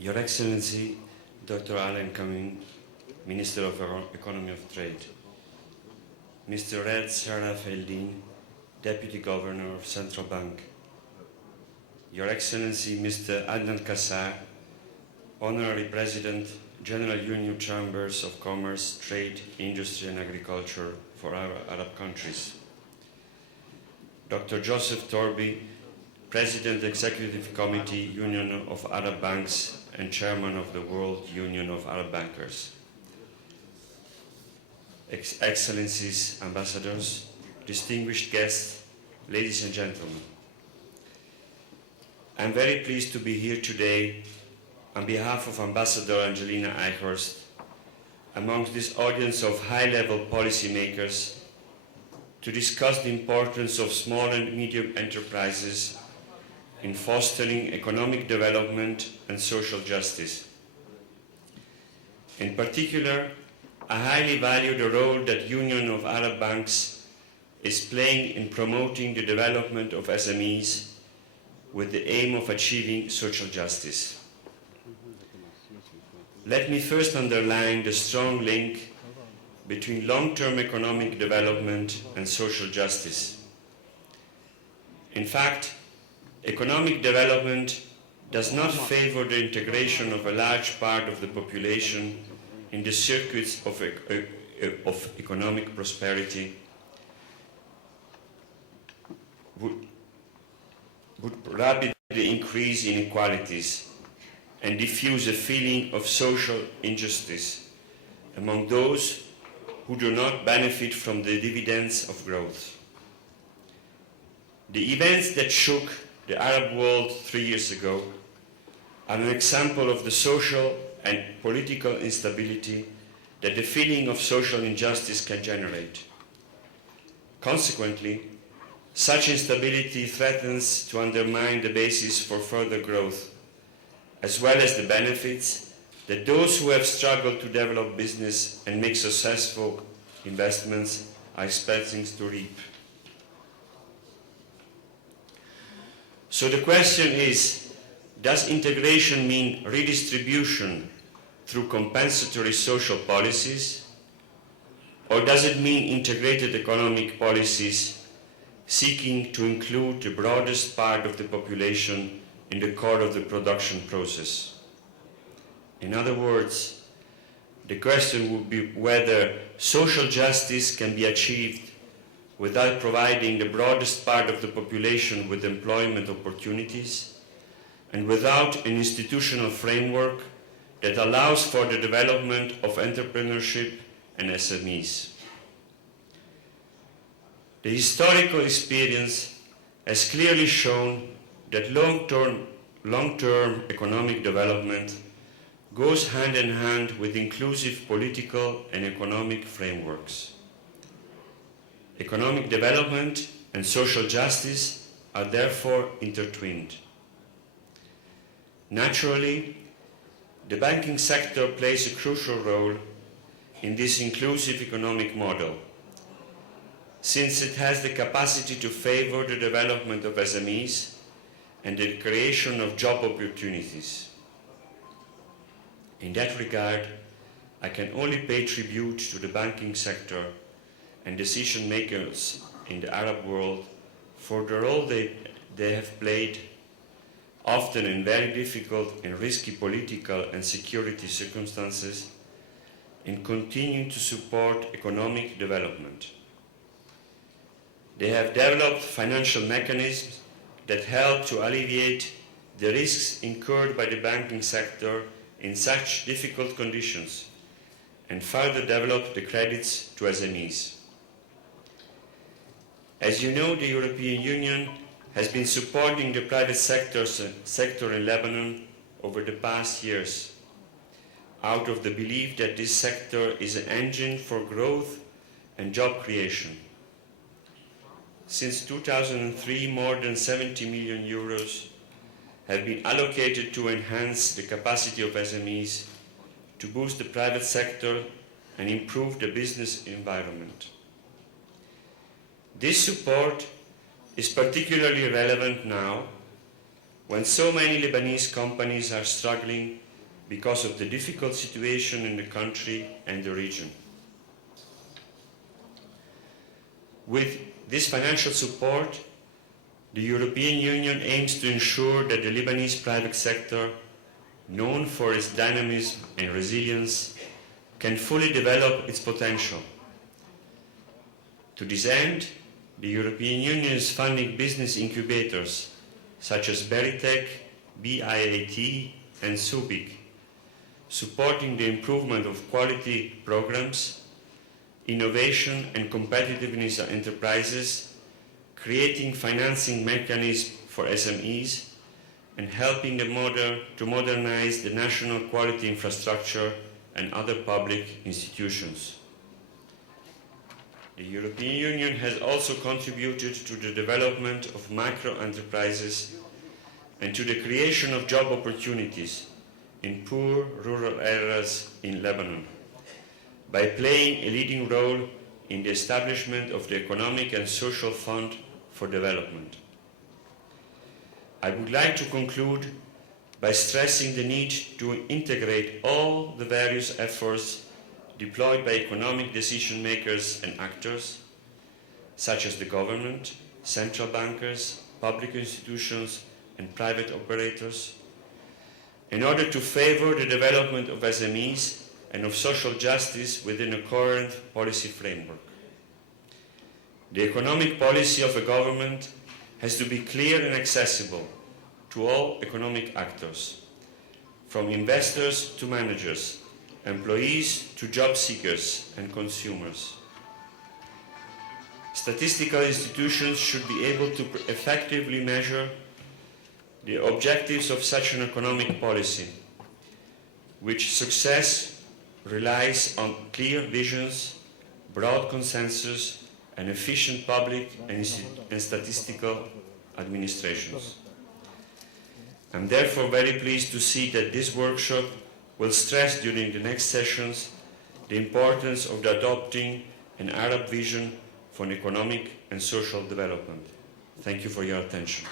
Your Excellency, Dr. Alan Cumming, Minister of Economy of Trade, Mr. Red Sharaf Eldin, Deputy Governor of Central Bank, Your Excellency, Mr. Adnan Kassar, Honorary President, General Union Chambers of Commerce, Trade, Industry and Agriculture for Arab countries, Dr. Joseph Torby, President, Executive Committee, Union of Arab Banks and Chairman of the World Union of Arab Bankers, Excellencies, Ambassadors, distinguished guests, ladies and gentlemen. I'm very pleased to be here today on behalf of Ambassador Angelina Eichhorst amongst this audience of high-level policymakers to discuss the importance of small and medium enterprises in fostering economic development and social justice. In particular, I highly value the role that Union of Arab Banks is playing in promoting the development of SMEs with the aim of achieving social justice. Let me first underline the strong link between long-term economic development and social justice. In fact, economic development does not favor the integration of a large part of the population in the circuits of economic prosperity, would rapidly increase inequalities and diffuse a feeling of social injustice among those who do not benefit from the dividends of growth. The events that shook the Arab world 3 years ago are an example of the social and political instability that the feeling of social injustice can generate. Consequently, such instability threatens to undermine the basis for further growth, as well as the benefits that those who have struggled to develop business and make successful investments are expecting to reap. So the question is, does integration mean redistribution through compensatory social policies, or does it mean integrated economic policies seeking to include the broadest part of the population in the core of the production process? In other words, the question would be whether social justice can be achieved without providing the broadest part of the population with employment opportunities and without an institutional framework that allows for the development of entrepreneurship and SMEs. The historical experience has clearly shown that long-term economic development goes hand in hand with inclusive political and economic frameworks. Economic development and social justice are therefore intertwined. Naturally, the banking sector plays a crucial role in this inclusive economic model, since it has the capacity to favor the development of SMEs and the creation of job opportunities. In that regard, I can only pay tribute to the banking sector and decision makers in the Arab world for the role they have played, often in very difficult and risky political and security circumstances, in continuing to support economic development. They have developed financial mechanisms that help to alleviate the risks incurred by the banking sector in such difficult conditions and further develop the credits to SMEs. As you know, the European Union has been supporting the private sector in Lebanon over the past years, out of the belief that this sector is an engine for growth and job creation. Since 2003, more than 70 million euros have been allocated to enhance the capacity of SMEs, to boost the private sector and improve the business environment. This support is particularly relevant now when so many Lebanese companies are struggling because of the difficult situation in the country and the region. With this financial support, the European Union aims to ensure that the Lebanese private sector, known for its dynamism and resilience, can fully develop its potential. To this end, the European Union is funding business incubators such as Beritech, BIAT, and Subic, supporting the improvement of quality programs, innovation and competitiveness of enterprises, creating financing mechanisms for SMEs, and helping to modernize the national quality infrastructure and other public institutions. The European Union has also contributed to the development of micro-enterprises and to the creation of job opportunities in poor rural areas in Lebanon by playing a leading role in the establishment of the Economic and Social Fund for Development. I would like to conclude by stressing the need to integrate all the various efforts deployed by economic decision makers and actors, such as the government, central bankers, public institutions, and private operators, in order to favor the development of SMEs and of social justice within a coherent policy framework. The economic policy of a government has to be clear and accessible to all economic actors, from investors to managers, employees to job seekers and consumers. Statistical institutions should be able to effectively measure the objectives of such an economic policy, which success relies on clear visions, broad consensus, and efficient public and statistical administrations. I'm therefore very pleased to see that this workshop will stress during the next sessions the importance of adopting an Arab vision for economic and social development. Thank you for your attention.